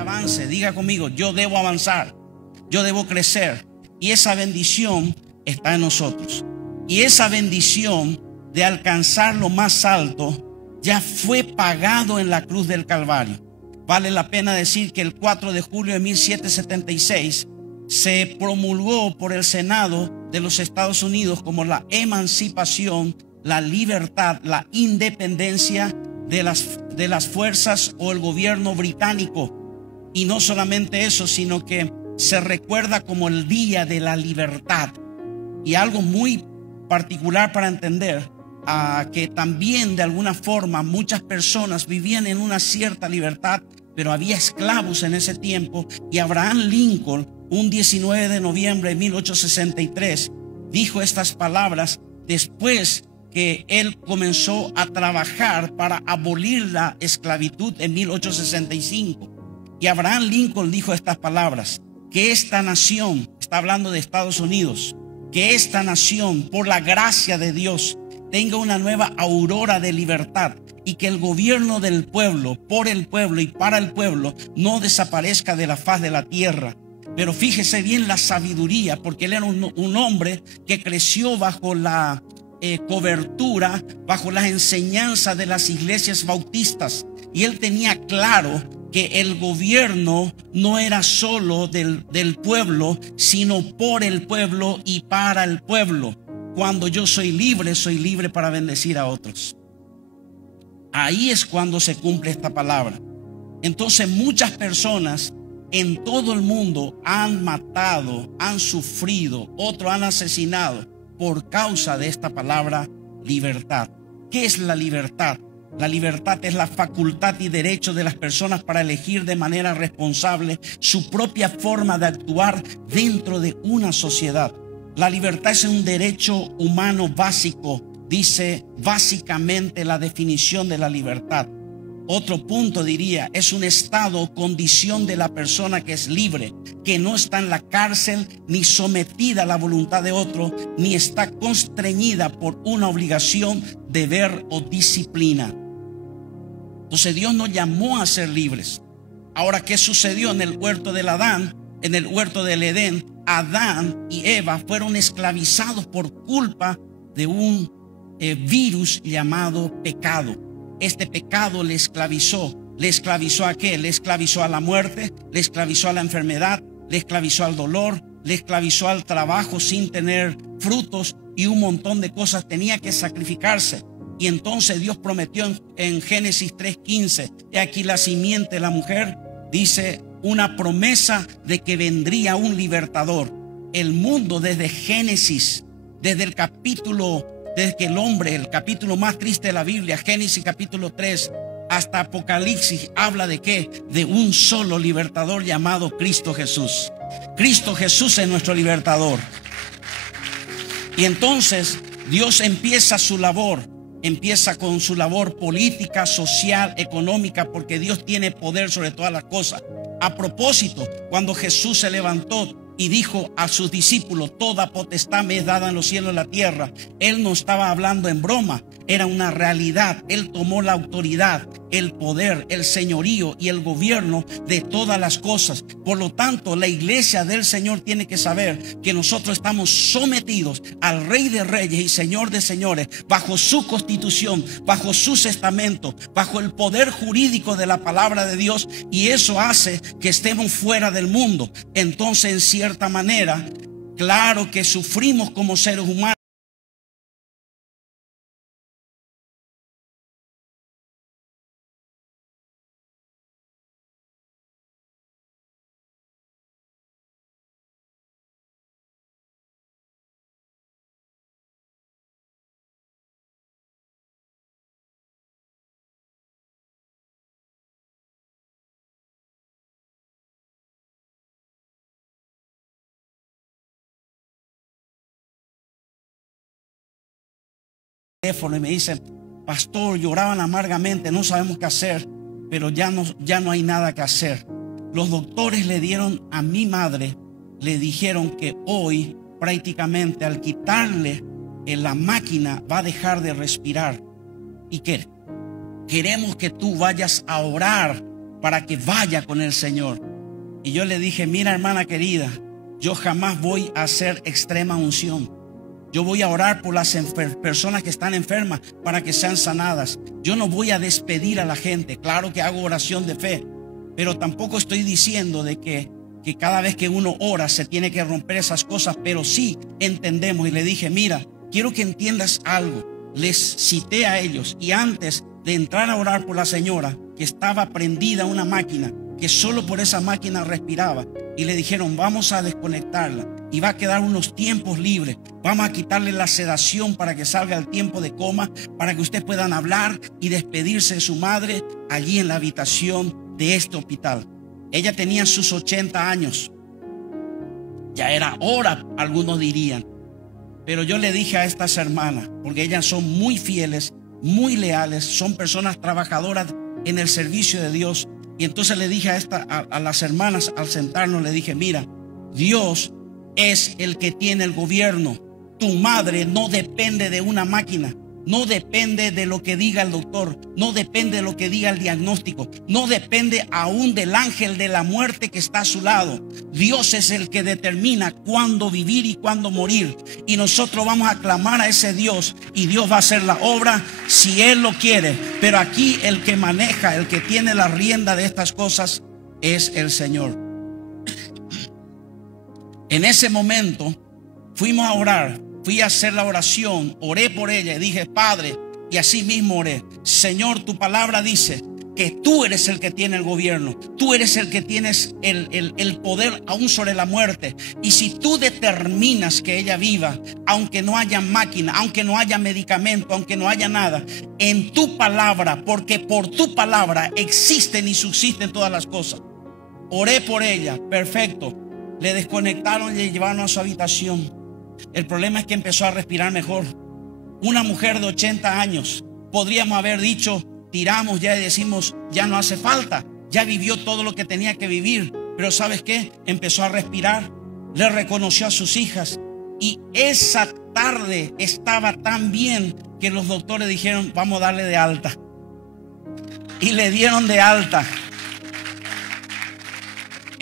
avance. Diga conmigo, yo debo avanzar, yo debo crecer. Y esa bendición está en nosotros. Y esa bendición de alcanzar lo más alto ya fue pagado en la cruz del Calvario. Vale la pena decir que el 4 de julio de 1776 se promulgó por el Senado de los Estados Unidos como la emancipación, la libertad, la independencia de las fuerzas o el gobierno británico. Y no solamente eso, sino que se recuerda como el Día de la Libertad. Y algo muy particular para entender, que también de alguna forma muchas personas vivían en una cierta libertad, pero había esclavos en ese tiempo. Y Abraham Lincoln, un 19 de noviembre de 1863, dijo estas palabras después que él comenzó a trabajar para abolir la esclavitud en 1865. Y Abraham Lincoln dijo estas palabras: que esta nación, está hablando de Estados Unidos, que esta nación, por la gracia de Dios, tenga una nueva aurora de libertad, y que el gobierno del pueblo, por el pueblo y para el pueblo, no desaparezca de la faz de la tierra. Pero fíjese bien la sabiduría, porque él era un hombre que creció bajo la cobertura, bajo las enseñanzas de las iglesias bautistas, y él tenía claro que el gobierno no era solo del pueblo, sino por el pueblo y para el pueblo. Cuando yo soy libre para bendecir a otros. Ahí es cuando se cumple esta palabra. Entonces muchas personas en todo el mundo han matado, han sufrido, otros han asesinado por causa de esta palabra libertad. ¿Qué es la libertad? La libertad es la facultad y derecho de las personas para elegir de manera responsable su propia forma de actuar dentro de una sociedad. La libertad es un derecho humano básico, dice básicamente la definición de la libertad. Otro punto diría, es un estado o condición de la persona que es libre, que no está en la cárcel ni sometida a la voluntad de otro, ni está constreñida por una obligación, deber o disciplina. Entonces Dios nos llamó a ser libres. Ahora, ¿qué sucedió en el huerto del Adán? En el huerto del Edén, Adán y Eva fueron esclavizados por culpa de un virus llamado pecado. Este pecado le esclavizó. ¿Le esclavizó a qué? Le esclavizó a la muerte, le esclavizó a la enfermedad, le esclavizó al dolor, le esclavizó al trabajo sin tener frutos y un montón de cosas. Tenía que sacrificarse. Y entonces Dios prometió en Génesis 3:15, he aquí la simiente de la mujer, dice una promesa de que vendría un libertador. El mundo desde Génesis, desde el capítulo, desde que el capítulo más triste de la Biblia, Génesis capítulo 3, hasta Apocalipsis, habla de ¿qué? De un solo libertador llamado Cristo Jesús. Cristo Jesús es nuestro libertador. Y entonces Dios empieza su labor. Empieza con su labor política, social, económica, porque Dios tiene poder sobre todas las cosas. A propósito, cuando Jesús se levantó y dijo a sus discípulos, toda potestad me es dada en los cielos y en la tierra, Él no estaba hablando en broma, era una realidad. Él tomó la autoridad, el poder, el señorío y el gobierno de todas las cosas. Por lo tanto, la iglesia del Señor tiene que saber que nosotros estamos sometidos al Rey de Reyes y Señor de Señores, bajo su constitución, bajo sus estamentos, bajo el poder jurídico de la palabra de Dios, y eso hace que estemos fuera del mundo. Entonces, en cierta manera, claro que sufrimos como seres humanos. Y me dicen, pastor, lloraban amargamente, no sabemos qué hacer, pero ya no hay nada que hacer. Los doctores le dieron a mi madre, le dijeron que hoy prácticamente al quitarle la máquina va a dejar de respirar. ¿Y qué? Queremos que tú vayas a orar para que vaya con el Señor. Y yo le dije, mira, hermana querida, yo jamás voy a hacer extrema unción. Yo voy a orar por las personas que están enfermas para que sean sanadas. Yo no voy a despedir a la gente. Claro que hago oración de fe, pero tampoco estoy diciendo de que cada vez que uno ora se tiene que romper esas cosas, pero sí entendemos. Y le dije, mira, quiero que entiendas algo. Les cité a ellos, y antes de entrar a orar por la señora, que estaba prendida una máquina, que solo por esa máquina respiraba, y le dijeron, vamos a desconectarla y va a quedar unos tiempos libres. Vamos a quitarle la sedación para que salga el tiempo de coma, para que ustedes puedan hablar y despedirse de su madre allí en la habitación de este hospital. Ella tenía sus 80 años. Ya era hora, algunos dirían. Pero yo le dije a estas hermanas, porque ellas son muy fieles, muy leales, son personas trabajadoras en el servicio de Dios. Y entonces le dije a las hermanas, al sentarnos, le dije, mira, Dios es el que tiene el gobierno. Tu madre no depende de una máquina, no depende de lo que diga el doctor, no depende de lo que diga el diagnóstico, no depende aún del ángel de la muerte que está a su lado. Dios es el que determina cuándo vivir y cuándo morir, y nosotros vamos a clamar a ese Dios, y Dios va a hacer la obra si Él lo quiere. Pero aquí el que maneja, el que tiene la rienda de estas cosas es el Señor. En ese momento fuimos a orar. Fui a hacer la oración, oré por ella y dije, Padre, y así mismo oré, Señor, tu palabra dice que tú eres el que tiene el gobierno, tú eres el que tienes el poder aún sobre la muerte. Y si tú determinas que ella viva, aunque no haya máquina, aunque no haya medicamento, aunque no haya nada, en tu palabra, porque por tu palabra existen y subsisten todas las cosas. Oré por ella, perfecto. Le desconectaron y le llevaron a su habitación. El problema es que empezó a respirar mejor. Una mujer de 80 años, podríamos haber dicho, tiramos ya y decimos, ya no hace falta, ya vivió todo lo que tenía que vivir. Pero ¿sabes qué? Empezó a respirar, le reconoció a sus hijas, y esa tarde estaba tan bien que los doctores dijeron, vamos a darle de alta. Y le dieron de alta.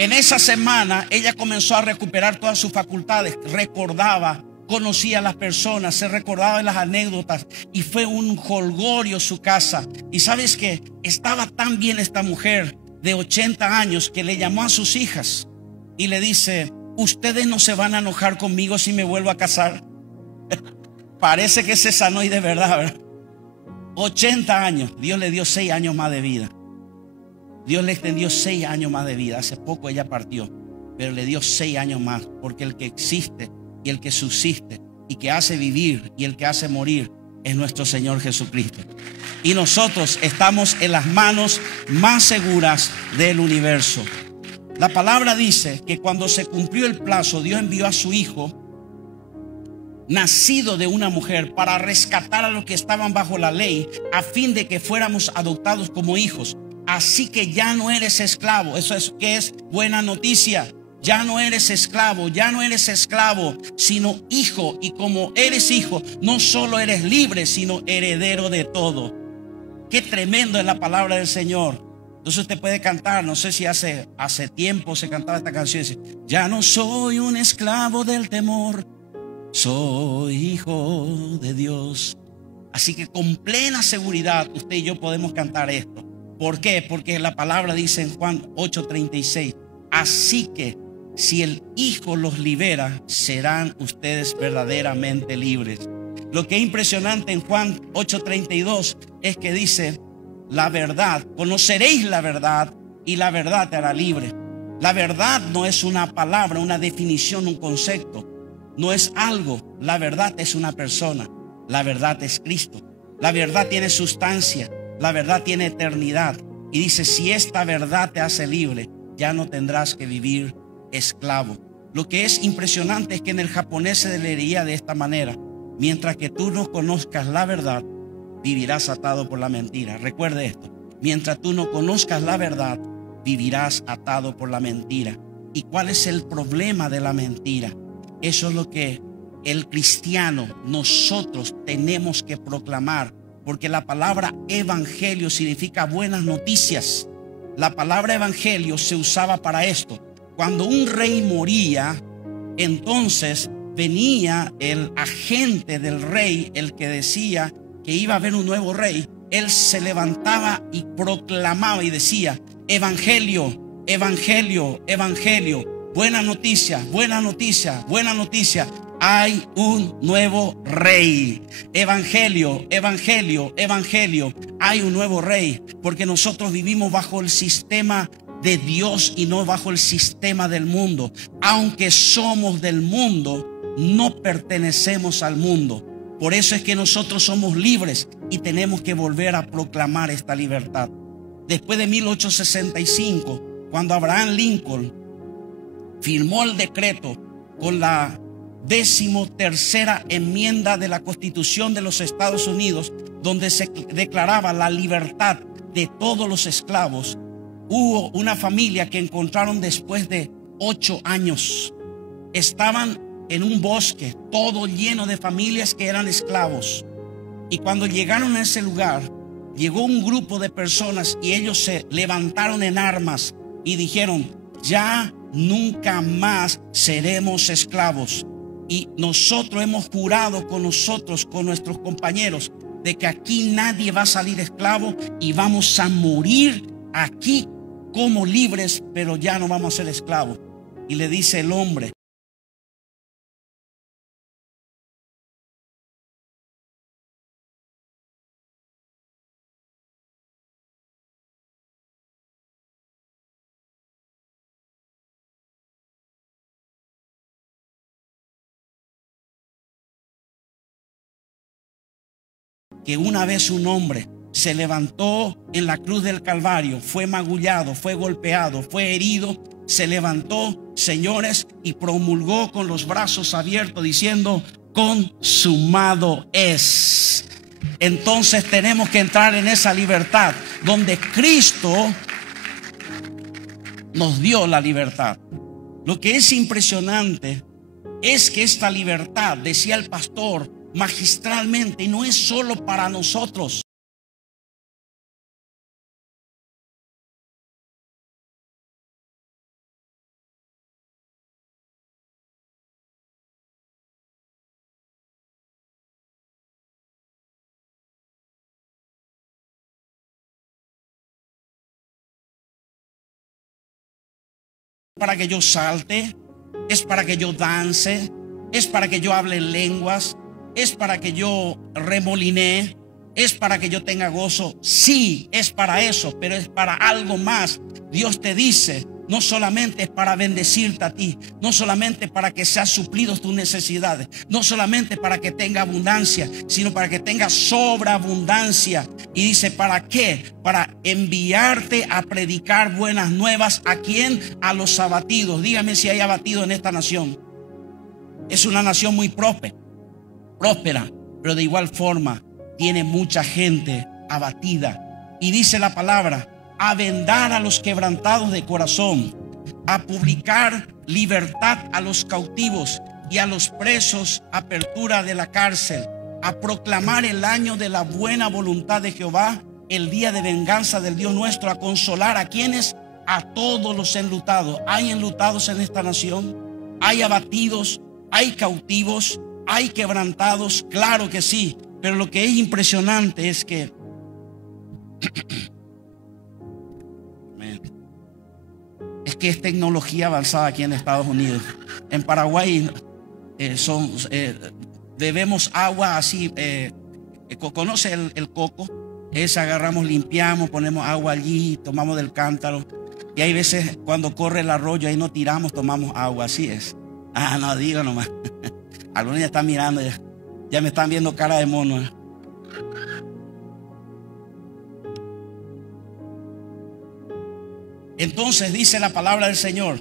En esa semana ella comenzó a recuperar todas sus facultades, recordaba, conocía a las personas, se recordaba de las anécdotas, y fue un jolgorio su casa. Y ¿sabes qué? Estaba tan bien esta mujer de 80 años que le llamó a sus hijas y le dice, ustedes no se van a enojar conmigo si me vuelvo a casar. Parece que se sanó y de verdad, ¿verdad? 80 años, Dios le dio 6 años más de vida. Dios le extendió 6 años más de vida. Hace poco ella partió, pero le dio 6 años más, porque el que existe y el que subsiste y que hace vivir y el que hace morir es nuestro Señor Jesucristo. Y nosotros estamos en las manos más seguras del universo. La palabra dice que cuando se cumplió el plazo, Dios envió a su hijo, nacido de una mujer, para rescatar a los que estaban bajo la ley, a fin de que fuéramos adoptados como hijos. Así que ya no eres esclavo. Eso es que es buena noticia. Ya no eres esclavo, ya no eres esclavo, sino hijo. Y como eres hijo, no solo eres libre, sino heredero de todo. Qué tremendo es la palabra del Señor. Entonces usted puede cantar, no sé si hace tiempo se cantaba esta canción, dice, ya no soy un esclavo del temor, soy hijo de Dios. Así que con plena seguridad usted y yo podemos cantar esto. ¿Por qué? Porque la palabra dice en Juan 8:36, así que si el Hijo los libera, serán ustedes verdaderamente libres. Lo que es impresionante en Juan 8:32 es que dice, la verdad, conoceréis la verdad y la verdad te hará libre. La verdad no es una palabra, una definición, un concepto, no es algo. La verdad es una persona, la verdad es Cristo. La verdad tiene sustancia. La verdad tiene eternidad. Y dice, si esta verdad te hace libre, ya no tendrás que vivir esclavo. Lo que es impresionante es que en el japonés se leería de esta manera: mientras que tú no conozcas la verdad, vivirás atado por la mentira. Recuerde esto: mientras tú no conozcas la verdad, vivirás atado por la mentira. ¿Y cuál es el problema de la mentira? Eso es lo que el cristiano, nosotros tenemos que proclamar. Porque la palabra evangelio significa buenas noticias. la palabra evangelio se usaba para esto. Cuando un rey moría, entonces venía el agente del rey, el que decía que iba a haber un nuevo rey. Él se levantaba y proclamaba y decía: evangelio, evangelio, evangelio, buena noticia, buena noticia, buena noticia. Hay un nuevo rey. Evangelio, evangelio, evangelio. Hay un nuevo rey, porque nosotros vivimos bajo el sistema de Dios y no bajo el sistema del mundo. Aunque somos del mundo, no pertenecemos al mundo. Por eso es que nosotros somos libres y tenemos que volver a proclamar esta libertad. Después de 1865, cuando Abraham Lincoln firmó el decreto con la 13ª enmienda de la Constitución de los Estados Unidos, donde se declaraba la libertad de todos los esclavos, hubo una familia que encontraron después de 8 años. Estaban en un bosque todo lleno de familias que eran esclavos, y cuando llegaron a ese lugar, llegó un grupo de personas y ellos se levantaron en armas y dijeron: ya nunca más seremos esclavos. Y nosotros hemos jurado con nosotros, con nuestros compañeros, de que aquí nadie va a salir esclavo y vamos a morir aquí como libres, pero ya no vamos a ser esclavos. Y le dice el hombre: que una vez un hombre se levantó en la cruz del Calvario, fue magullado, fue golpeado, fue herido, se levantó, señores, y promulgó con los brazos abiertos diciendo: consumado es. Entonces tenemos que entrar en esa libertad donde Cristo nos dio la libertad. Lo que es impresionante es que esta libertad, decía el pastor magistralmente, no es solo para nosotros. Para que yo salte, es para que yo dance, es para que yo hable lenguas, es para que yo remolinee, es para que yo tenga gozo. Sí, es para eso, pero es para algo más. Dios te dice: no solamente es para bendecirte a ti, no solamente para que sean suplidos tus necesidades, no solamente para que tenga abundancia, sino para que tenga sobreabundancia. Y dice: ¿para qué? Para enviarte a predicar buenas nuevas. ¿A quién? A los abatidos. Dígame si hay abatidos en esta nación. Es una nación muy próspera, pero de igual forma tiene mucha gente abatida. Y dice la palabra: a vendar a los quebrantados de corazón, a publicar libertad a los cautivos y a los presos apertura de la cárcel, a proclamar el año de la buena voluntad de Jehová, el día de venganza del Dios nuestro, a consolar a quienes, a todos los enlutados. ¿Hay enlutados en esta nación? ¿Hay abatidos? ¿Hay cautivos? ¿Hay quebrantados? Claro que sí, pero lo que es impresionante es que es tecnología avanzada aquí en Estados Unidos. En Paraguay bebemos agua así, ¿conoce el coco? Ese agarramos, limpiamos, ponemos agua allí, tomamos del cántaro. Y hay veces cuando corre el arroyo, ahí no tiramos, tomamos agua, así es. No digo nomás. Algunos ya están mirando, ya me están viendo cara de mono. Entonces dice la palabra del Señor.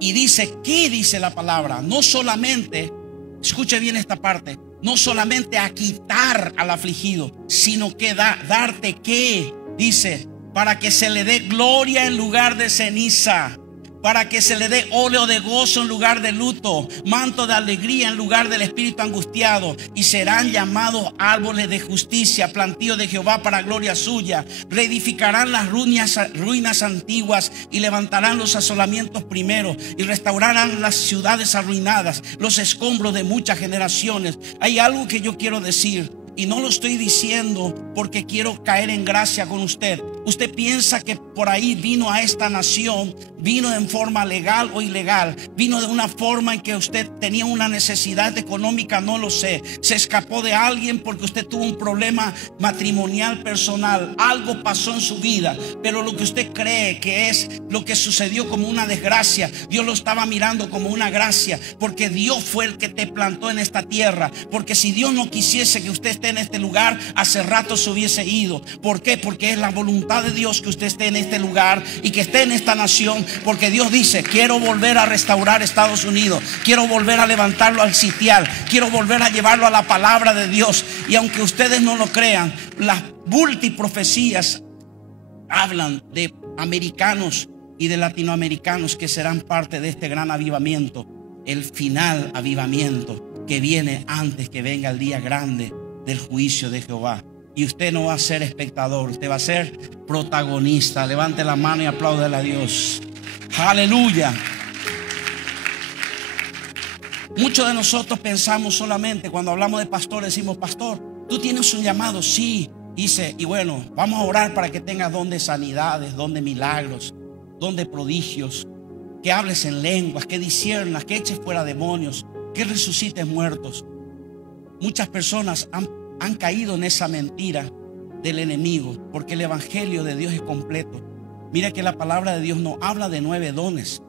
Y dice, ¿qué dice la palabra? No solamente, escuche bien esta parte, no solamente a quitar al afligido, sino que darte, ¿qué? Dice, para que se le dé gloria en lugar de ceniza, para que se le dé óleo de gozo en lugar de luto, manto de alegría en lugar del espíritu angustiado, y serán llamados árboles de justicia, plantío de Jehová para gloria suya. Reedificarán las ruinas antiguas y levantarán los asolamientos primeros y restaurarán las ciudades arruinadas, los escombros de muchas generaciones. Hay algo que yo quiero decir, y no lo estoy diciendo porque quiero caer en gracia con usted. Usted piensa que por ahí vino a esta nación, vino en forma legal o ilegal, vino de una forma en que usted tenía una necesidad económica, no lo sé. Se escapó de alguien porque usted tuvo un problema matrimonial personal, algo pasó en su vida, pero lo que usted cree que es lo que sucedió como una desgracia, Dios lo estaba mirando como una gracia, porque Dios fue el que te plantó en esta tierra. Porque si Dios no quisiese que usted esté en este lugar, hace rato se hubiese ido. ¿Por qué? Porque es la voluntad de Dios que usted esté en este lugar y que esté en esta nación, porque Dios dice: quiero volver a restaurar Estados Unidos, quiero volver a levantarlo al sitial, quiero volver a llevarlo a la palabra de Dios. Y aunque ustedes no lo crean, las multiprofecías hablan de americanos y de latinoamericanos que serán parte de este gran avivamiento, el final avivamiento que viene antes que venga el día grande del juicio de Jehová. Y usted no va a ser espectador, usted va a ser protagonista. Levante la mano y apláudele a Dios. Aleluya. Muchos de nosotros pensamos solamente, cuando hablamos de pastor, decimos: pastor, tú tienes un llamado. Sí, dice, y bueno, vamos a orar para que tengas don de sanidades, don de milagros, don de prodigios, que hables en lenguas, que disciernas, que eches fuera demonios, que resucites muertos. Muchas personas han caído en esa mentira del enemigo, porque el evangelio de Dios es completo. Mira que la palabra de Dios no habla de 9 dones.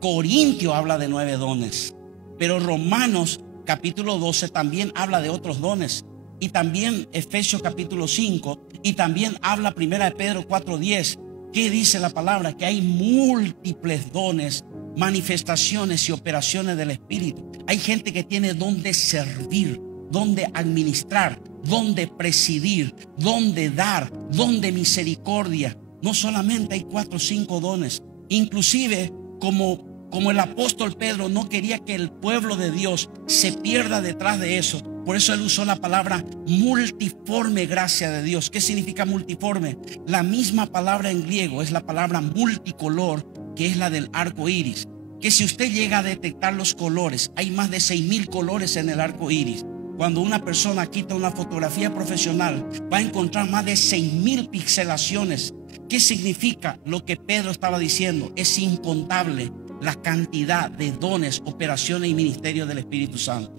Corintio habla de 9 dones, pero Romanos capítulo 12 también habla de otros dones, y también Efesios capítulo 5, y también habla primera de Pedro 4:10. ¿Qué dice la palabra? Que hay múltiples dones, manifestaciones y operaciones del Espíritu. Hay gente que tiene don de servir, don de administrar, don de presidir, don de dar, don de misericordia. No solamente hay 4 o 5 dones. Inclusive como el apóstol Pedro no quería que el pueblo de Dios se pierda detrás de eso, por eso él usó la palabra multiforme gracia de Dios. ¿Qué significa multiforme? La misma palabra en griego es la palabra multicolor, que es la del arco iris. Que si usted llega a detectar los colores, hay más de 6,000 colores en el arco iris. Cuando una persona quita una fotografía profesional, va a encontrar más de 6,000 pixelaciones. ¿Qué significa lo que Pedro estaba diciendo? Es incontable la cantidad de dones, operaciones y ministerios del Espíritu Santo.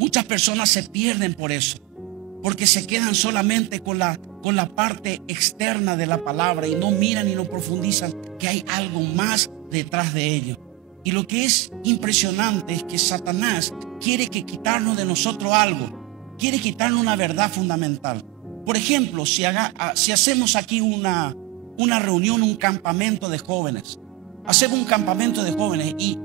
Muchas personas se pierden por eso, porque se quedan solamente con la parte externa de la palabra y no miran y no profundizan que hay algo más detrás de ello. Y lo que es impresionante es que Satanás quiere quitarnos de nosotros algo, quiere quitarnos una verdad fundamental. Por ejemplo, si hacemos aquí una reunión, un campamento de jóvenes, hacemos un campamento de jóvenes y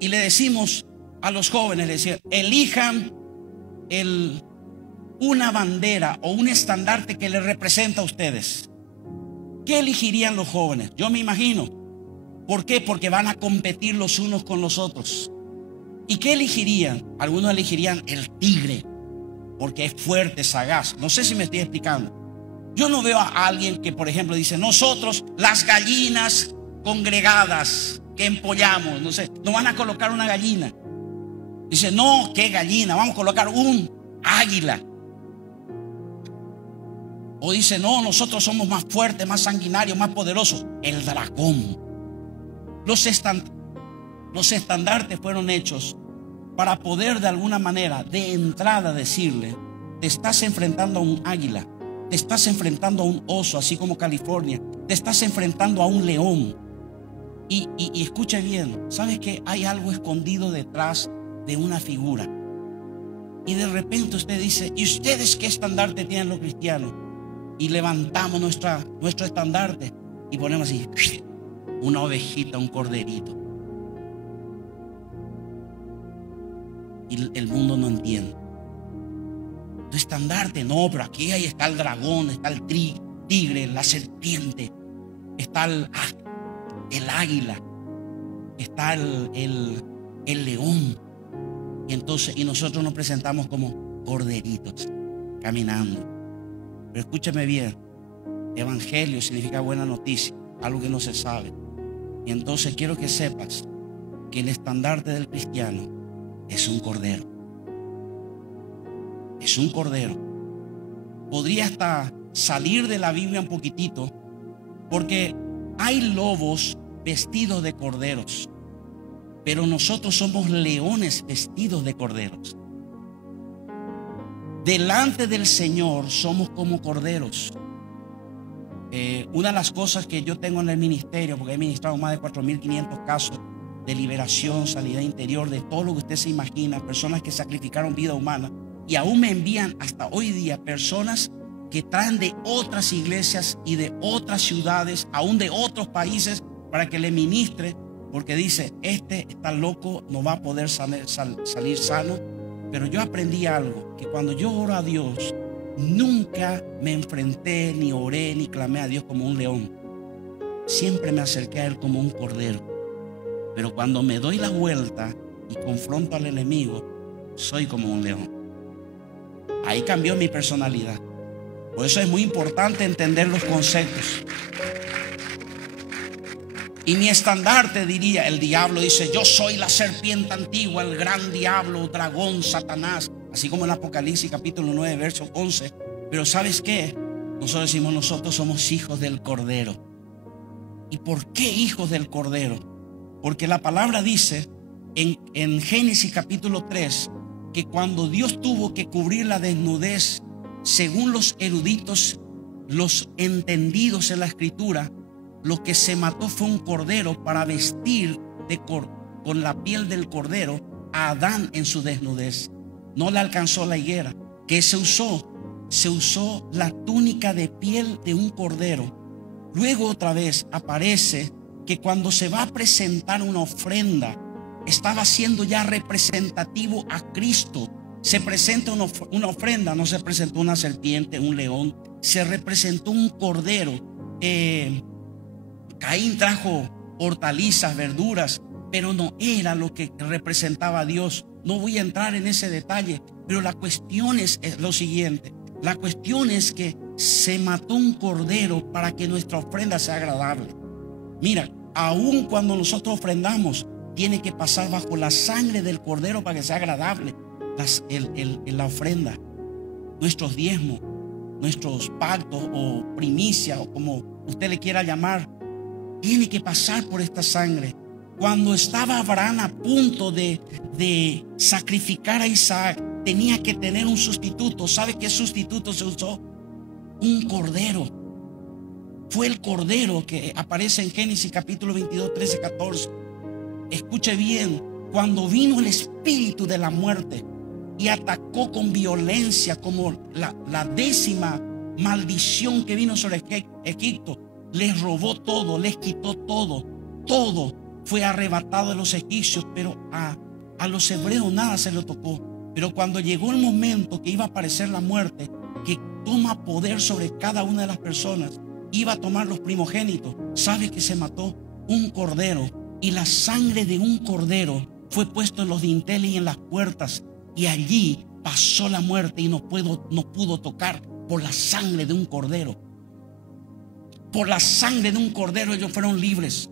le decimos a los jóvenes, elijan una bandera o un estandarte que les representa a ustedes. ¿Qué elegirían los jóvenes? Yo me imagino. ¿Por qué? Porque van a competir los unos con los otros. ¿Y qué elegirían? Algunos elegirían el tigre, porque es fuerte, sagaz. No sé si me estoy explicando. Yo no veo a alguien que, por ejemplo, dice: nosotros, las gallinas congregadas que empollamos, no sé, nos van a colocar una gallina. Dice: no, ¿qué gallina? Vamos a colocar un águila. O dice: no, nosotros somos más fuertes, más sanguinarios, más poderosos, el dragón. Los estandartes fueron hechos para poder de alguna manera de entrada decirle: te estás enfrentando a un águila, te estás enfrentando a un oso, así como California, te estás enfrentando a un león. Y escuche bien, ¿sabes que hay algo escondido detrás de una figura? Y de repente usted dice: ¿y ustedes qué estandarte tienen los cristianos? Y levantamos nuestro estandarte y ponemos así una ovejita, un corderito. Y el mundo no entiende. Tu estandarte, no, pero aquí ahí está el dragón, está el tigre, la serpiente. está el águila, está el león. Y entonces, y nosotros nos presentamos como corderitos, caminando. Pero escúchame bien, evangelio significa buena noticia, algo que no se sabe. Y entonces quiero que sepas que el estandarte del cristiano es un cordero. Es un cordero. Podría hasta salir de la Biblia un poquitito, porque hay lobos vestidos de corderos, pero nosotros somos leones vestidos de corderos. Delante del Señor somos como corderos. Una de las cosas que yo tengo en el ministerio, porque he ministrado más de 4.500 casos de liberación, sanidad interior, de todo lo que usted se imagina, personas que sacrificaron vida humana, y aún me envían hasta hoy día personas que traen de otras iglesias y de otras ciudades, aún de otros países, para que le ministre, porque dice, este está loco, no va a poder salir sano. Pero yo aprendí algo, que cuando yo oro a Dios, nunca me enfrenté, ni oré, ni clamé a Dios como un león. Siempre me acerqué a Él como un cordero. Pero cuando me doy la vuelta y confronto al enemigo, soy como un león. Ahí cambió mi personalidad. Por eso es muy importante entender los conceptos. Y mi estandarte, diría, el diablo dice, yo soy la serpiente antigua, el gran diablo, dragón, Satanás, así como en Apocalipsis capítulo 9, verso 11. Pero ¿sabes qué? Nosotros decimos, nosotros somos hijos del Cordero. ¿Y por qué hijos del Cordero? Porque la palabra dice en Génesis capítulo 3, que cuando Dios tuvo que cubrir la desnudez, según los eruditos, los entendidos en la escritura, lo que se mató fue un cordero para vestir con la piel del cordero a Adán en su desnudez. No le alcanzó la higuera. ¿Qué se usó? Se usó la túnica de piel de un cordero. Luego otra vez aparece que cuando se va a presentar una ofrenda, estaba siendo ya representativo a Cristo. Se presenta una ofrenda, no se presentó una serpiente, un león, se representó un cordero. Caín trajo hortalizas, verduras, pero no era lo que representaba a Dios. No voy a entrar en ese detalle, pero la cuestión es lo siguiente. La cuestión es que se mató un cordero para que nuestra ofrenda sea agradable. Mira, aun cuando nosotros ofrendamos, tiene que pasar bajo la sangre del cordero para que sea agradable la ofrenda. Nuestros diezmos, nuestros pactos o primicia, o como usted le quiera llamar, tiene que pasar por esta sangre. Cuando estaba Abraham a punto de sacrificar a Isaac, tenía que tener un sustituto. ¿Sabe qué sustituto se usó? Un cordero. Fue el cordero que aparece en Génesis capítulo 22, 13, 14. Escuche bien, cuando vino el espíritu de la muerte y atacó con violencia, como la décima maldición que vino sobre Egipto, les robó todo, les quitó todo. Todo fue arrebatado de los egipcios, pero a los hebreos nada se le tocó. Pero cuando llegó el momento que iba a aparecer la muerte, que toma poder sobre cada una de las personas, iba a tomar los primogénitos. ¿Sabe que se mató un cordero? Y la sangre de un cordero fue puesto en los dinteles y en las puertas, y allí pasó la muerte y no pudo tocar por la sangre de un cordero. Por la sangre de un cordero ellos fueron libres.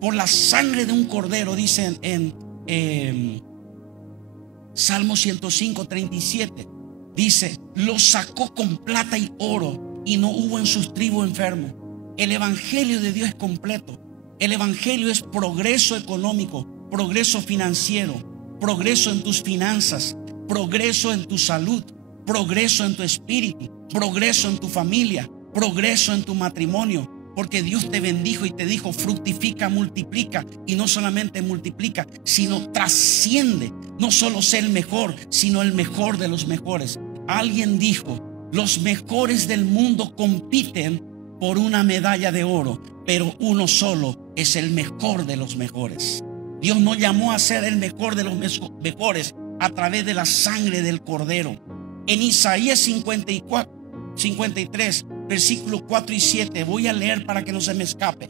Por la sangre de un cordero, dicen en Salmo 105, 37, dice, los sacó con plata y oro y no hubo en sus tribus enfermo. El evangelio de Dios es completo. El evangelio es progreso económico, progreso financiero, progreso en tus finanzas, progreso en tu salud, progreso en tu espíritu, progreso en tu familia, progreso en tu matrimonio. Porque Dios te bendijo y te dijo, fructifica, multiplica, y no solamente multiplica, sino trasciende. No solo sé el mejor, sino el mejor de los mejores. Alguien dijo, los mejores del mundo compiten por una medalla de oro, pero uno solo es el mejor de los mejores. Dios nos llamó a ser el mejor de los mejores a través de la sangre del cordero. En Isaías 53, versículos 4 y 7, voy a leer para que no se me escape.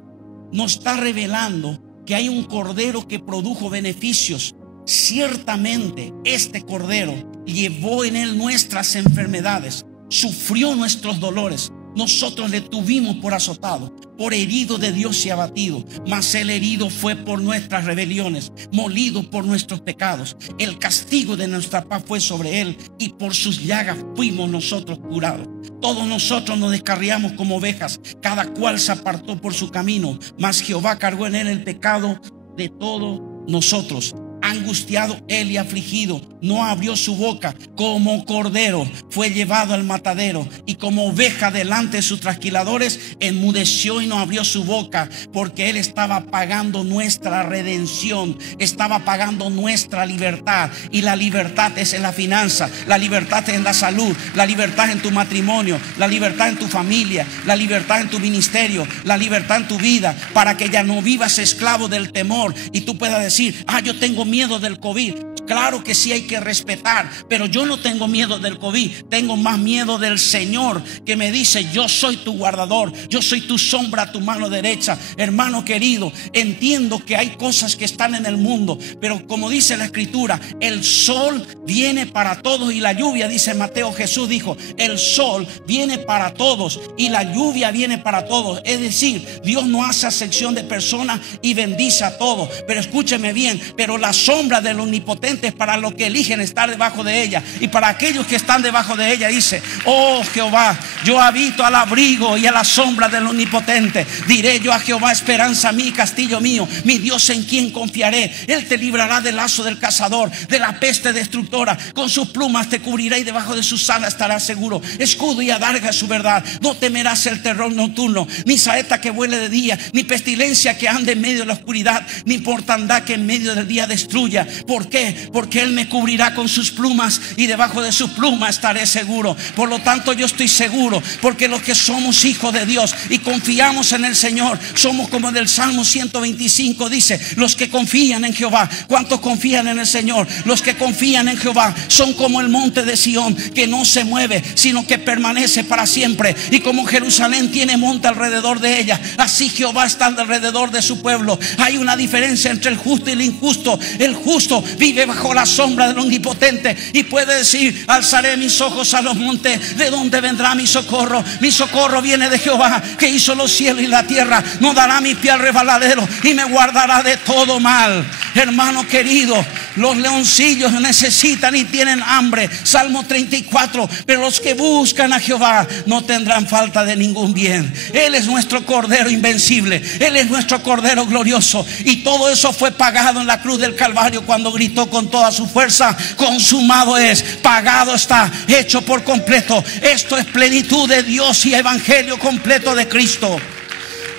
Nos está revelando que hay un cordero que produjo beneficios. Ciertamente este cordero llevó en él nuestras enfermedades, sufrió nuestros dolores. Nosotros le tuvimos por azotado, por herido de Dios y abatido, mas el herido fue por nuestras rebeliones, molido por nuestros pecados. El castigo de nuestra paz fue sobre él, y por sus llagas fuimos nosotros curados. Todos nosotros nos descarriamos como ovejas, cada cual se apartó por su camino, mas Jehová cargó en él el pecado de todos nosotros. Angustiado él y afligido, no abrió su boca. Como cordero fue llevado al matadero, y como oveja delante de sus trasquiladores, enmudeció y no abrió su boca, porque él estaba pagando nuestra redención, estaba pagando nuestra libertad. Y la libertad es en la finanza, la libertad es en la salud, la libertad en tu matrimonio, la libertad en tu familia, la libertad en tu ministerio, la libertad en tu vida, para que ya no vivas esclavo del temor y tú puedas decir: yo tengo miedo del COVID. Claro que sí, hay que respetar, pero yo no tengo miedo del COVID, tengo más miedo del Señor, que me dice: yo soy tu guardador, yo soy tu sombra a tu mano derecha. Hermano querido, entiendo que hay cosas que están en el mundo, pero como dice la escritura, el sol viene para todos y la lluvia, dice Mateo, Jesús dijo: el sol viene para todos y la lluvia viene para todos. Es decir, Dios no hace acepción de personas y bendice a todos. Pero escúcheme bien, pero la sombra del omnipotente es para los que eligen estar debajo de ella, y para aquellos que están debajo de ella dice: oh Jehová, yo habito al abrigo y a la sombra del omnipotente. Diré yo a Jehová: esperanza mía, castillo mío, mi Dios en quien confiaré. Él te librará del lazo del cazador, de la peste destructora. Con sus plumas te cubrirá y debajo de sus alas estarás seguro. Escudo y adarga es su verdad. No temerás el terror nocturno, ni saeta que vuele de día, ni pestilencia que ande en medio de la oscuridad, ni mortandad que en medio del día destruya. ¿Por qué? Porque Él me cubrirá con sus plumas y debajo de sus plumas estaré seguro. Por lo tanto, yo estoy seguro, porque los que somos hijos de Dios y confiamos en el Señor, somos como del Salmo 125 dice: los que confían en Jehová. ¿Cuántos confían en el Señor? Los que confían en Jehová son como el monte de Sión, que no se mueve, sino que permanece para siempre. Y como Jerusalén tiene monte alrededor de ella, así Jehová está alrededor de su pueblo. Hay una diferencia entre el justo y el injusto. El justo vive bajo la sombra del omnipotente y puede decir: alzaré mis ojos a los montes, ¿de dónde vendrá mi socorro? Mi socorro viene de Jehová, que hizo los cielos y la tierra. No dará mi pie al resbaladero y me guardará de todo mal. Hermano querido, los leoncillos necesitan y tienen hambre, Salmo 34, pero los que buscan a Jehová no tendrán falta de ningún bien. Él es nuestro cordero invencible, Él es nuestro cordero glorioso, y todo eso fue pagado en la cruz del Calvario, cuando gritó con toda su fuerza: consumado es, pagado está, hecho por completo. Esto es plenitud de Dios y evangelio completo de Cristo.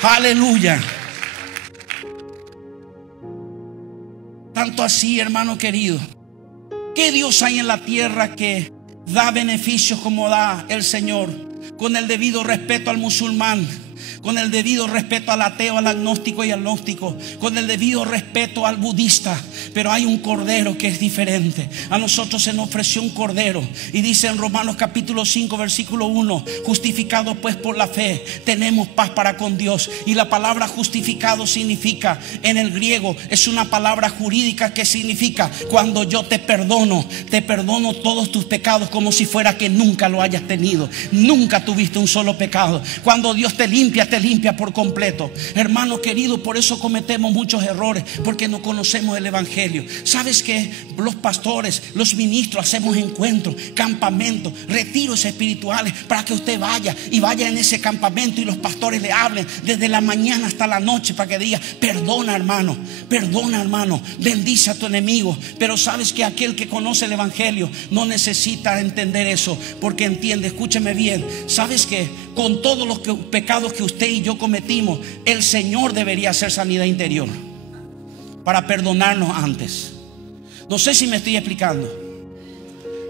Aleluya. Tanto así, hermano querido, ¿qué Dios hay en la tierra que da beneficios como da el Señor? Con el debido respeto al musulmán, con el debido respeto al ateo, al agnóstico y al gnóstico, con el debido respeto al budista. Pero hay un cordero que es diferente. A nosotros se nos ofreció un cordero, y dice en Romanos capítulo 5 versículo 1: justificados pues por la fe tenemos paz para con Dios. Y la palabra justificado significa, en el griego, es una palabra jurídica que significa: cuando yo te perdono todos tus pecados, como si fuera que nunca lo hayas tenido, nunca tuviste un solo pecado. Cuando Dios te limpia por completo. Hermano querido, por eso cometemos muchos errores, porque no conocemos el evangelio. ¿Sabes que los pastores, los ministros, hacemos encuentros, campamentos, retiros espirituales para que usted vaya en ese campamento y los pastores le hablen desde la mañana hasta la noche para que diga: perdona hermano, bendice a tu enemigo? Pero sabes que aquel que conoce el evangelio no necesita entender eso, porque entiende, escúcheme bien, sabes que con todos los pecados que usted y yo cometimos, el Señor debería hacer sanidad interior para perdonarnos antes. No sé si me estoy explicando.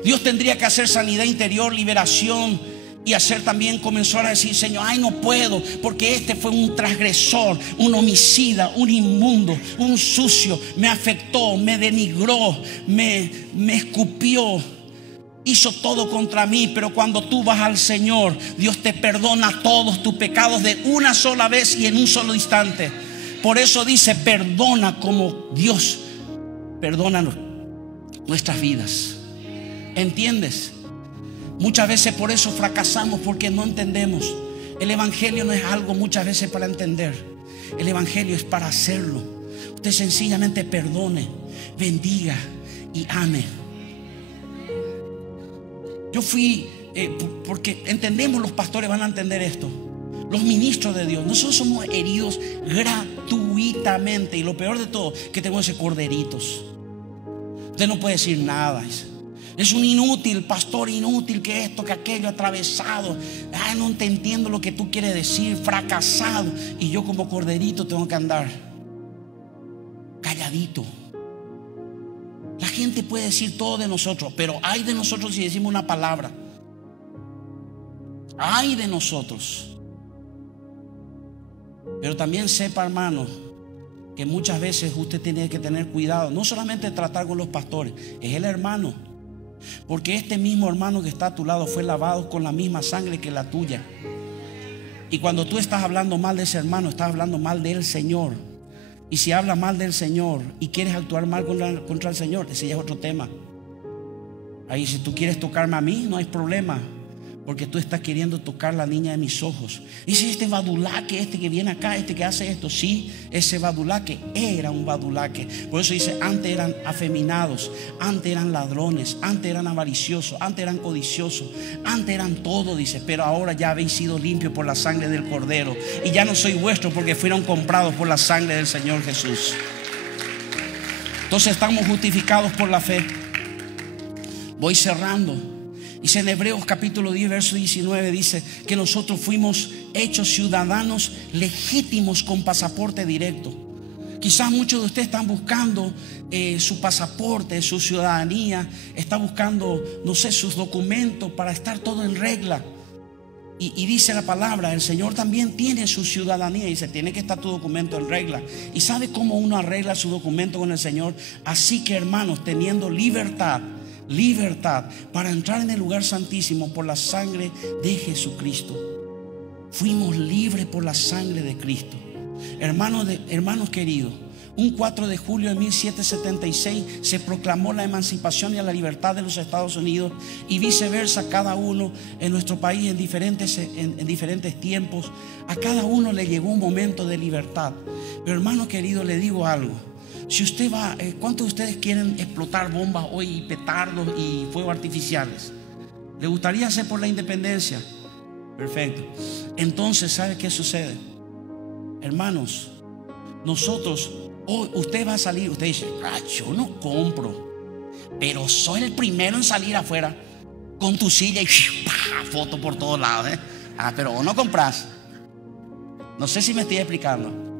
Dios tendría que hacer sanidad interior, liberación, y hacer también, comenzó a decir: Señor, no puedo, porque este fue un transgresor, un homicida, un inmundo, un sucio, me afectó, me denigró, me escupió. hizo todo contra mí, pero cuando tú vas al Señor, Dios te perdona todos tus pecados de una sola vez y en un solo instante. Por eso dice, perdona como Dios perdona nuestras vidas. ¿Entiendes? Muchas veces por eso fracasamos, porque no entendemos. El evangelio no es algo muchas veces para entender. El evangelio es para hacerlo. Usted sencillamente perdone, bendiga y ame. Yo fui, porque entendemos, los pastores van a entender esto, los ministros de Dios, nosotros somos heridos gratuitamente. Y lo peor de todo, que tenemos ese corderitos. Usted no puede decir nada. Es un inútil, pastor inútil, que esto, que aquello, atravesado. Ay, no te entiendo lo que tú quieres decir, fracasado. Y yo como corderito tengo que andar calladito. La gente puede decir todo de nosotros, pero ay de nosotros si decimos una palabra. Ay de nosotros. Pero también sepa, hermano, que muchas veces usted tiene que tener cuidado. No solamente tratar con los pastores, es el hermano. Porque este mismo hermano que está a tu lado fue lavado con la misma sangre que la tuya. Y cuando tú estás hablando mal de ese hermano, estás hablando mal del Señor. Y si hablas mal del Señor y quieres actuar mal contra el Señor, ese ya es otro tema. Ahí, si tú quieres tocarme a mí, no hay problema, porque tú estás queriendo tocar la niña de mis ojos. Y si este badulaque, este que viene acá, este que hace esto, sí, ese badulaque era un badulaque. Por eso dice, antes eran afeminados, antes eran ladrones, antes eran avariciosos, antes eran codiciosos, antes eran todo, dice, pero ahora ya habéis sido limpios por la sangre del Cordero, y ya no soy vuestro, porque fueron comprados por la sangre del Señor Jesús. Entonces estamos justificados por la fe. Voy cerrando. Dice en Hebreos capítulo 10 verso 19, dice que nosotros fuimos hechos ciudadanos legítimos con pasaporte directo. Quizás muchos de ustedes están buscando su pasaporte, su ciudadanía, están buscando, no sé, sus documentos para estar todo en regla. Y dice la palabra, el Señor también tiene su ciudadanía. Dice, tiene que estar tu documento en regla. ¿Y sabe cómo uno arregla su documento con el Señor? Así que, hermanos, teniendo libertad para entrar en el lugar santísimo por la sangre de Jesucristo. Fuimos libres por la sangre de Cristo. Hermanos queridos, un 4 de julio de 1776 se proclamó la emancipación y la libertad de los Estados Unidos, y viceversa, cada uno en nuestro país en diferentes tiempos, a cada uno le llegó un momento de libertad. Pero hermano querido, le digo algo. Si usted va, ¿cuántos de ustedes quieren explotar bombas hoy y petardos y fuegos artificiales? ¿Le gustaría hacer por la independencia? Perfecto. Entonces, ¿sabe qué sucede? Hermanos, nosotros, hoy usted va a salir, usted dice, yo no compro, pero soy el primero en salir afuera con tu silla y foto por todos lados, pero vos no compras. No sé si me estoy explicando.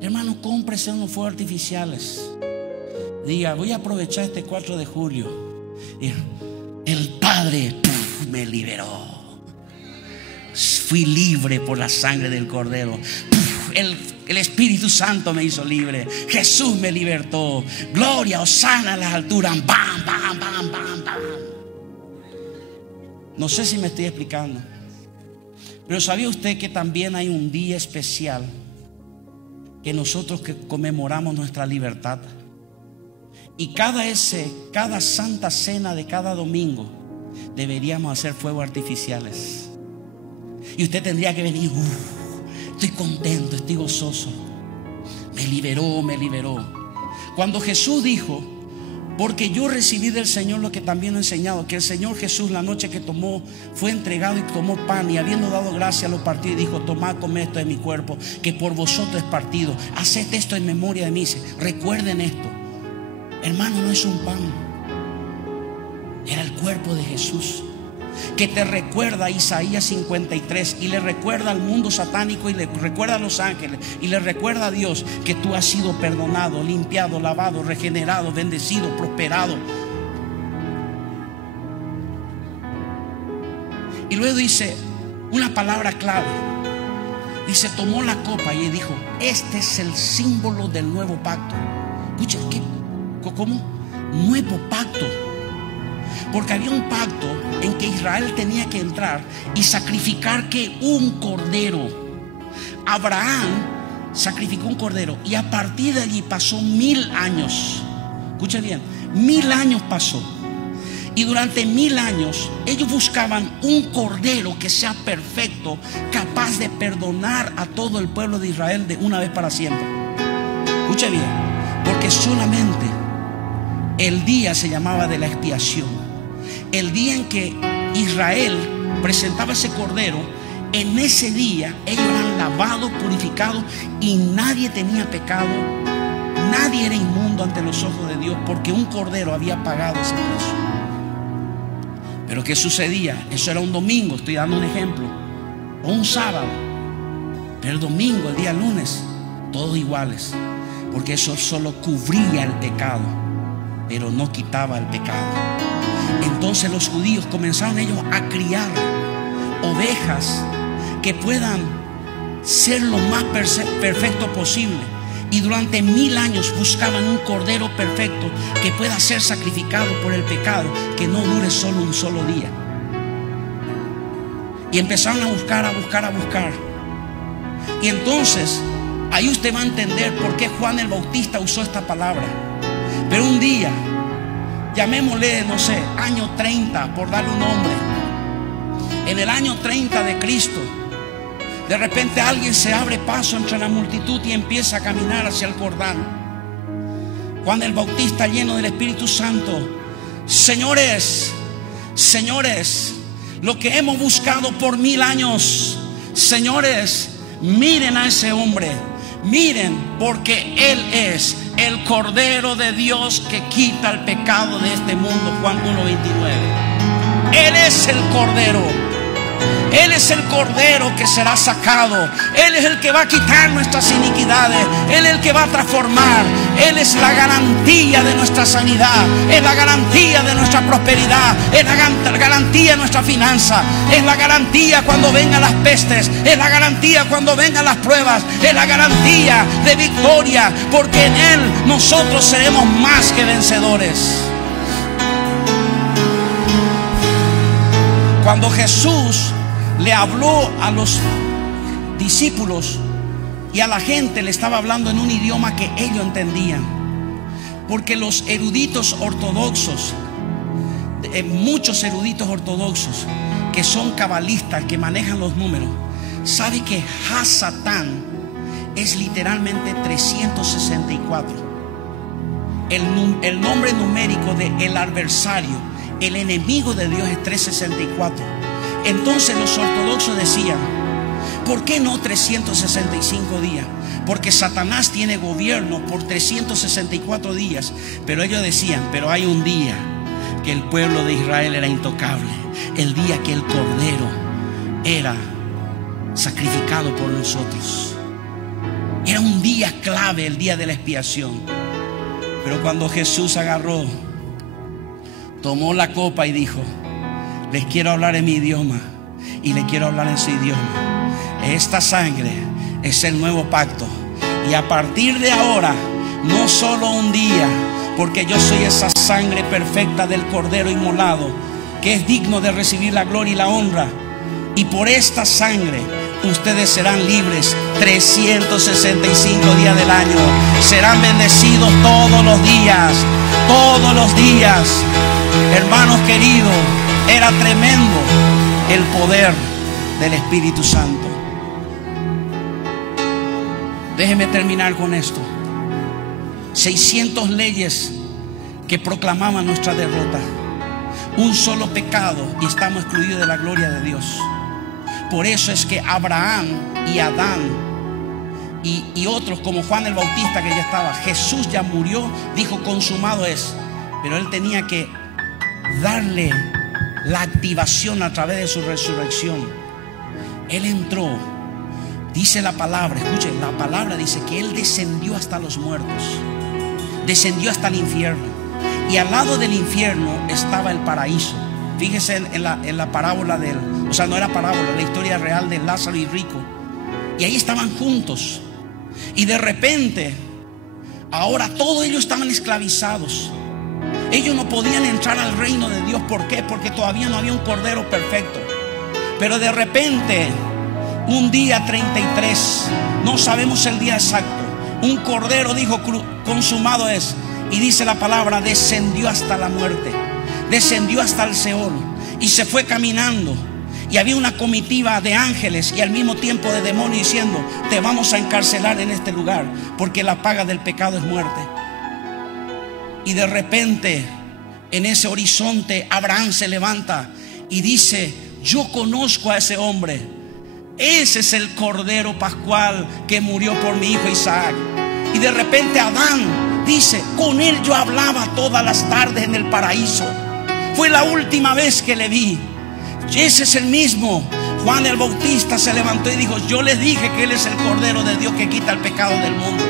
Hermano, cómprese unos fuegos artificiales. Diga, voy a aprovechar este 4 de julio. Diga, el Padre me liberó. Fui libre por la sangre del Cordero. El Espíritu Santo me hizo libre. Jesús me libertó. Gloria, hosana a las alturas. Bam, bam, bam, bam, bam. No sé si me estoy explicando. Pero ¿sabía usted que también hay un día especial que nosotros que conmemoramos nuestra libertad? Y cada santa cena de cada domingo deberíamos hacer fuegos artificiales. Y usted tendría que venir, estoy contento, estoy gozoso. Me liberó. Cuando Jesús dijo, porque yo recibí del Señor lo que también he enseñado, que el Señor Jesús, la noche que fue entregado y tomó pan, y habiendo dado gracia lo partió y dijo, tomad, comed, esto de mi cuerpo, que por vosotros es partido. Haced esto en memoria de mí. Recuerden esto. Hermano, no es un pan, era el cuerpo de Jesús, que te recuerda a Isaías 53, y le recuerda al mundo satánico, y le recuerda a los ángeles, y le recuerda a Dios que tú has sido perdonado, limpiado, lavado, regenerado, bendecido, prosperado. Y luego dice una palabra clave. Dice, tomó la copa y dijo, este es el símbolo del nuevo pacto. Escucha, ¿cómo? Nuevo pacto. Porque había un pacto en que Israel tenía que entrar y sacrificar que un cordero. Abraham sacrificó un cordero y a partir de allí pasó 1000 años. Escuchen bien, 1000 años pasó. Y durante 1000 años ellos buscaban un cordero que sea perfecto, capaz de perdonar a todo el pueblo de Israel de una vez para siempre. Escuche bien, porque solamente el día se llamaba de la expiación. El día en que Israel presentaba ese cordero, en ese día ellos eran lavados, purificados y nadie tenía pecado, nadie era inmundo ante los ojos de Dios, porque un cordero había pagado ese precio. Pero ¿qué sucedía? Eso era un domingo, estoy dando un ejemplo, o un sábado. Pero el domingo, el día lunes, todos iguales, porque eso solo cubría el pecado, pero no quitaba el pecado. Entonces los judíos comenzaron ellos a criar ovejas que puedan ser lo más perfecto posible. Y durante 1000 años buscaban un cordero perfecto que pueda ser sacrificado por el pecado, que no dure solo un solo día. Y empezaron a buscar, a buscar, a buscar. Y entonces ahí usted va a entender por qué Juan el Bautista usó esta palabra. Pero un día, llamémosle, no sé, año 30, por darle un nombre. En el año 30 de Cristo, de repente alguien se abre paso entre la multitud y empieza a caminar hacia el Jordán. Juan el Bautista, lleno del Espíritu Santo: señores, señores, lo que hemos buscado por 1000 años, señores, miren a ese hombre, miren, porque Él es el Cordero de Dios que quita el pecado de este mundo. Juan 1:29. Él es el Cordero. Él es el Cordero que será sacado. Él es el que va a quitar nuestras iniquidades. Él es el que va a transformar. Él es la garantía de nuestra sanidad. Es la garantía de nuestra prosperidad. Es la garantía de nuestra finanza. Es la garantía cuando vengan las pestes. Es la garantía cuando vengan las pruebas. Es la garantía de victoria, porque en Él nosotros seremos más que vencedores. Cuando Jesús le habló a los discípulos y a la gente, le estaba hablando en un idioma que ellos entendían, porque los eruditos ortodoxos, muchos eruditos ortodoxos que son cabalistas, que manejan los números, saben que Hasatán es literalmente 364. El nombre numérico de el adversario, el enemigo de Dios, es 364. Entonces los ortodoxos decían: ¿por qué no 365 días? Porque Satanás tiene gobierno por 364 días. Pero ellos decían: pero hay un día que el pueblo de Israel era intocable, el día que el Cordero era sacrificado por nosotros. Era un día clave, el día de la expiación. Pero cuando Jesús agarró, tomó la copa y dijo: les quiero hablar en mi idioma y les quiero hablar en su idioma. Esta sangre es el nuevo pacto, y a partir de ahora, no solo un día, porque yo soy esa sangre perfecta del Cordero inmolado, que es digno de recibir la gloria y la honra, y por esta sangre ustedes serán libres 365 días del año. Serán bendecidos todos los días, todos los días. Hermanos queridos, era tremendo el poder del Espíritu Santo. Déjeme terminar con esto. 600 leyes que proclamaban nuestra derrota. Un solo pecado y estamos excluidos de la gloria de Dios. Por eso es que Abraham y Adán y otros como Juan el Bautista, que ya estaba, Jesús ya murió, dijo: consumado es. Pero él tenía que darle la activación a través de su resurrección. Él entró, dice la palabra, escuchen, la palabra dice que Él descendió hasta los muertos, descendió hasta el infierno, y al lado del infierno estaba el paraíso. Fíjese en la parábola o sea, no era parábola, la historia real de Lázaro y rico. Y ahí estaban juntos, y de repente ahora todos ellos estaban esclavizados. Ellos no podían entrar al reino de Dios. ¿Por qué? Porque todavía no había un cordero perfecto. Pero de repente, un día 33, no sabemos el día exacto, un cordero dijo: consumado es. Y dice la palabra, descendió hasta la muerte, descendió hasta el Seol y se fue caminando. Y había una comitiva de ángeles y al mismo tiempo de demonios diciendo: te vamos a encarcelar en este lugar, porque la paga del pecado es muerte. Y de repente, en ese horizonte, Abraham se levanta y dice: yo conozco a ese hombre. Ese es el cordero pascual que murió por mi hijo Isaac. Y de repente Adán dice: con él yo hablaba todas las tardes en el paraíso. Fue la última vez que le vi. Ese es el mismo. Juan el Bautista se levantó y dijo: yo les dije que él es el cordero de Dios que quita el pecado del mundo.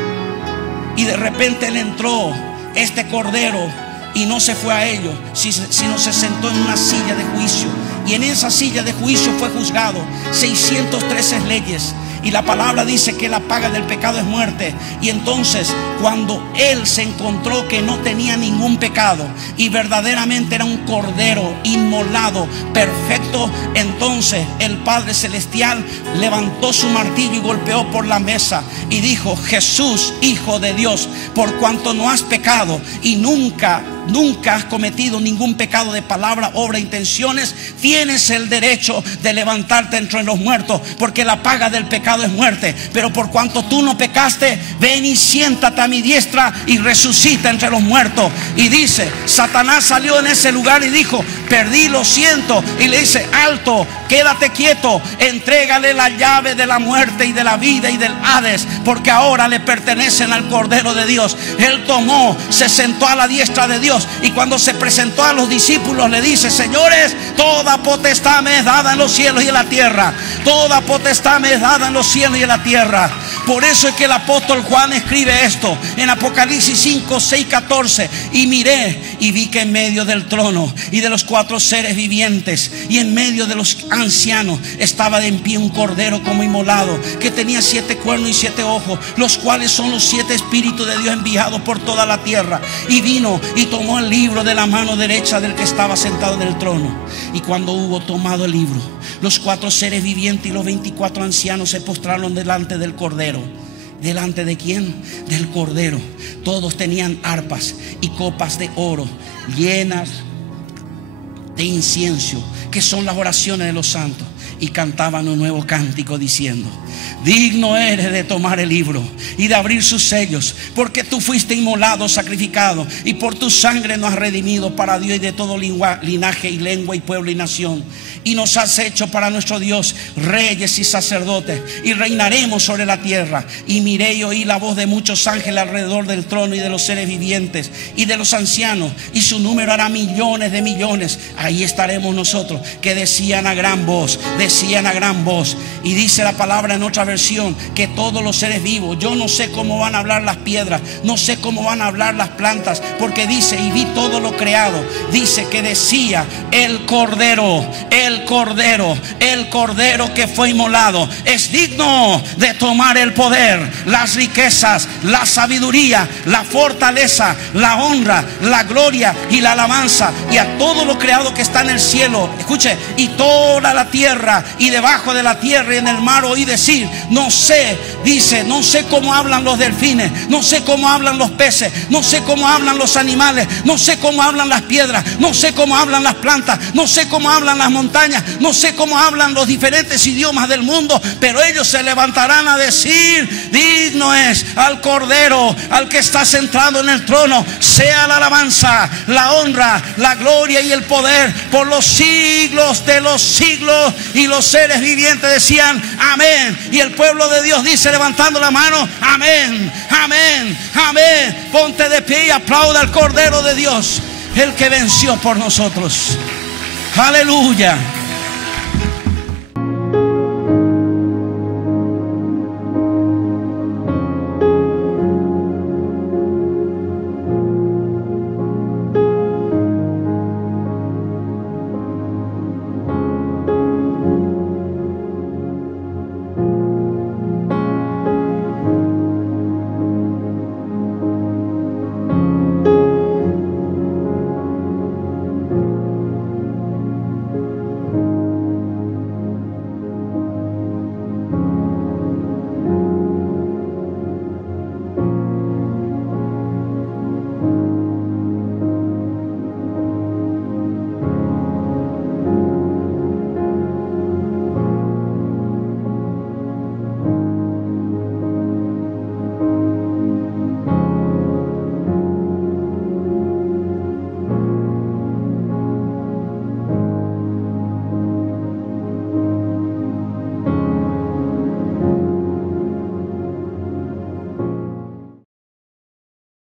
Y de repente él entró, este cordero, y no se fue a ellos, sino se sentó en una silla de juicio. Y en esa silla de juicio fue juzgado 613 leyes. Y la palabra dice que la paga del pecado es muerte. Y entonces, cuando él se encontró que no tenía ningún pecado y verdaderamente era un cordero inmolado, perfecto, entonces el Padre Celestial levantó su martillo y golpeó por la mesa y dijo: Jesús, Hijo de Dios, por cuanto no has pecado y nunca has cometido ningún pecado de palabra, obra, intenciones, tienes el derecho de levantarte entre los muertos, porque la paga del pecado es muerte. Pero por cuanto tú no pecaste, ven y siéntate a mi diestra y resucita entre los muertos. Y dice, Satanás salió en ese lugar y dijo: perdí, lo siento. Y le dice: alto, quédate quieto, entrégale la llave de la muerte y de la vida y del Hades, porque ahora le pertenecen al Cordero de Dios. Él tomó, se sentó a la diestra de Dios, y cuando se presentó a los discípulos le dice: señores, toda potestad me es dada en los cielos y en la tierra. Toda potestad me es dada en los cielos y en la tierra. Por eso es que el apóstol Juan escribe esto en Apocalipsis 5, 6, 14. Y miré y vi que en medio del trono y de los 4 seres vivientes y en medio de los ancianos estaba de en pie un cordero como inmolado, que tenía 7 cuernos y 7 ojos, los cuales son los 7 espíritus de Dios enviados por toda la tierra. Y vino y tomó el libro de la mano derecha del que estaba sentado en el trono. Y cuando hubo tomado el libro, los 4 seres vivientes y los 24 ancianos se postraron delante del cordero. ¿Delante de quién? Del cordero. Todos tenían arpas y copas de oro llenas de incienso, que son las oraciones de los santos, y cantaban un nuevo cántico diciendo: digno eres de tomar el libro y de abrir sus sellos, porque tú fuiste inmolado, sacrificado, y por tu sangre nos has redimido para Dios y de todo linaje y lengua y pueblo y nación. Y nos has hecho para nuestro Dios reyes y sacerdotes, y reinaremos sobre la tierra. Y miré y oí la voz de muchos ángeles alrededor del trono y de los seres vivientes y de los ancianos, y su número hará millones de millones. Ahí estaremos nosotros, que decían a gran voz, y dice la palabra en otra versión, que todos los seres vivos, yo no sé cómo van a hablar las piedras, no sé cómo van a hablar las plantas, porque dice: y vi todo lo creado. Dice que decía: el cordero que fue inmolado es digno de tomar el poder, las riquezas, la sabiduría, la fortaleza, la honra, la gloria y la alabanza. Y a todo lo creado que está en el cielo, escuche, y toda la tierra y debajo de la tierra y en el mar, oí decir: no sé, dice, no sé cómo hablan los delfines, no sé cómo hablan los peces, no sé cómo hablan los animales, no sé cómo hablan las piedras, no sé cómo hablan las plantas, no sé cómo hablan las montañas, no sé cómo hablan los diferentes idiomas del mundo, pero ellos se levantarán a decir: digno es al Cordero, al que está sentado en el trono, sea la alabanza, la honra, la gloria y el poder por los siglos de los siglos. Y los seres vivientes decían: amén. Y el pueblo de Dios dice, levantando la mano: amén, amén, amén. Ponte de pie y aplauda al Cordero de Dios, el que venció por nosotros. Aleluya.